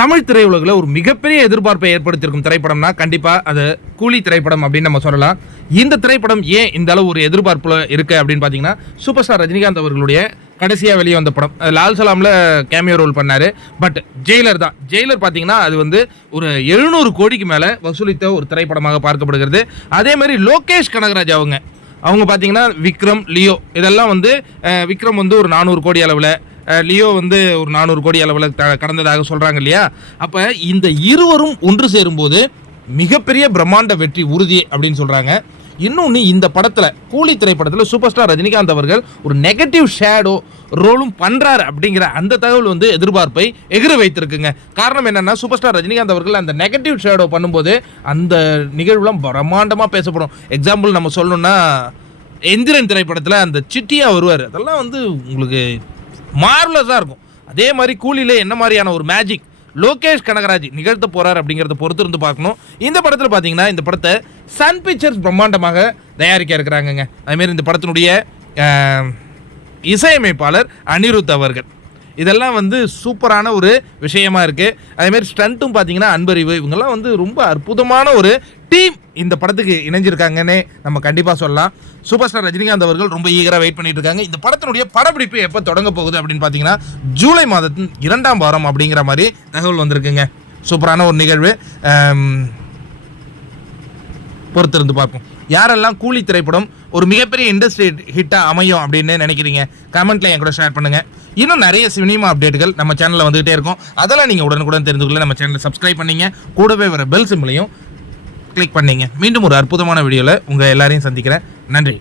தமிழ் திரையுலகில் ஒரு மிகப்பெரிய எதிர்பார்ப்பை ஏற்படுத்தியிருக்கும் திரைப்படம்னா கண்டிப்பாக அது கூலி திரைப்படம் அப்படின்னு நம்ம சொல்லலாம். இந்த திரைப்படம் ஏன் இந்த அளவு ஒரு எதிர்பார்ப்பில் இருக்குது அப்படின்னு பார்த்தீங்கன்னா, சூப்பர் ஸ்டார் ரஜினிகாந்த் அவர்களுடைய கடைசியாக வெளியே வந்த படம் லால் சலாமில் கேமியோ ரோல் பண்ணார். பட் ஜெயிலர் தான். ஜெயிலர் பார்த்தீங்கன்னா அது வந்து ஒரு 700 கோடிக்கு மேலே வசூலித்த ஒரு திரைப்படமாக பார்க்கப்படுகிறது. அதே மாதிரி லோகேஷ் கனகராஜ் அவங்க பார்த்தீங்கன்னா விக்ரம், லியோ இதெல்லாம் வந்து விக்ரம் வந்து ஒரு 400 கோடி அளவில், லியோ வந்து ஒரு 400 கோடி அளவில் கடந்ததாக சொல்கிறாங்க இல்லையா. அப்போ இந்த இருவரும் ஒன்று சேரும்போது மிகப்பெரிய பிரம்மாண்ட வெற்றி உறுதி அப்படின்னு சொல்கிறாங்க. இன்னொன்று, இந்த படத்தில் கூலி திரைப்படத்தில் சூப்பர் ஸ்டார் ரஜினிகாந்த் அவர்கள் ஒரு நெகட்டிவ் ஷேடோ ரோலும் பண்ணுறாரு அப்படிங்கிற அந்த தகவல் வந்து எதிர்பார்ப்பை எகிர வைத்திருக்குங்க. காரணம் என்னென்னா, சூப்பர் ஸ்டார் ரஜினிகாந்த் அவர்கள் அந்த நெகட்டிவ் ஷேடோ பண்ணும்போது அந்த நிகழ்வுலாம் பிரம்மாண்டமாக பேசப்படும். எக்ஸாம்பிள் நம்ம சொல்லணும்னா, எந்திரன் திரைப்படத்தில் அந்த சிட்டியாக வருவார். அதெல்லாம் வந்து உங்களுக்கு மார்வலஸாக இருக்கும். அதே மாதிரி கூலியில் என்ன மாதிரியான ஒரு மேஜிக் லோகேஷ் கனகராஜ் நிகழ்த்த போகிறார் அப்படிங்கிறத பொறுத்து இருந்து பார்க்கணும். இந்த படத்தில் பார்த்தீங்கன்னா, இந்த படத்தை சன் பிக்சர்ஸ் பிரம்மாண்டமாக தயாரிக்க இருக்கிறாங்கங்க. அதுமாரி இந்த படத்தினுடைய இசையமைப்பாளர் அனிருத் அவர்கள். இதெல்லாம் வந்து சூப்பரான ஒரு விஷயமா இருக்குது. அதேமாரி ஸ்டண்ட்டும் பார்த்தீங்கன்னா அன்பறிவு, இவங்கெல்லாம் வந்து ரொம்ப அற்புதமான ஒரு டீம் இந்த படத்துக்கு இணைஞ்சிருக்காங்கன்னே நம்ம கண்டிப்பாக சொல்லலாம். சூப்பர் ஸ்டார் ரஜினிகாந்த் அவர்கள் ரொம்ப ஈகராக வெயிட் பண்ணிட்டு இருக்காங்க. இந்த படத்தினுடைய படப்பிடிப்பு எப்போ தொடங்க போகுது அப்படின்னு பார்த்தீங்கன்னா, ஜூலை மாதத்தின் 2ஆம் வாரம் அப்படிங்கிற மாதிரி தகவல் வந்திருக்குங்க. சூப்பரான ஒரு நிகழ்வு, பொறுத்திருந்து பார்ப்போம். யாரெல்லாம் கூலி திரைப்படம் ஒரு மிகப்பெரிய இண்டஸ்ட்ரி ஹிட்டாக அமையும் அப்படின்னு நினைக்கிறீங்க, கமெண்ட்டில் என் கூட ஷேர் பண்ணுங்கள். இன்னும் நிறைய சினிமா அப்டேட்டுகள் நம்ம சேனலில் வந்துகிட்டே இருக்கும். அதெல்லாம் நீங்கள் உடனுக்குடன் தெரிந்துக்கொள்ள நம்ம சேனலை சப்ஸ்கிரைப் பண்ணிங்க, கூடவே வர பெல் சிம்பிளையும் கிளிக் பண்ணிங்க. மீண்டும் ஒரு அற்புதமான வீடியோவில் உங்கள் எல்லாரையும் சந்திக்கிறேன். நன்றி.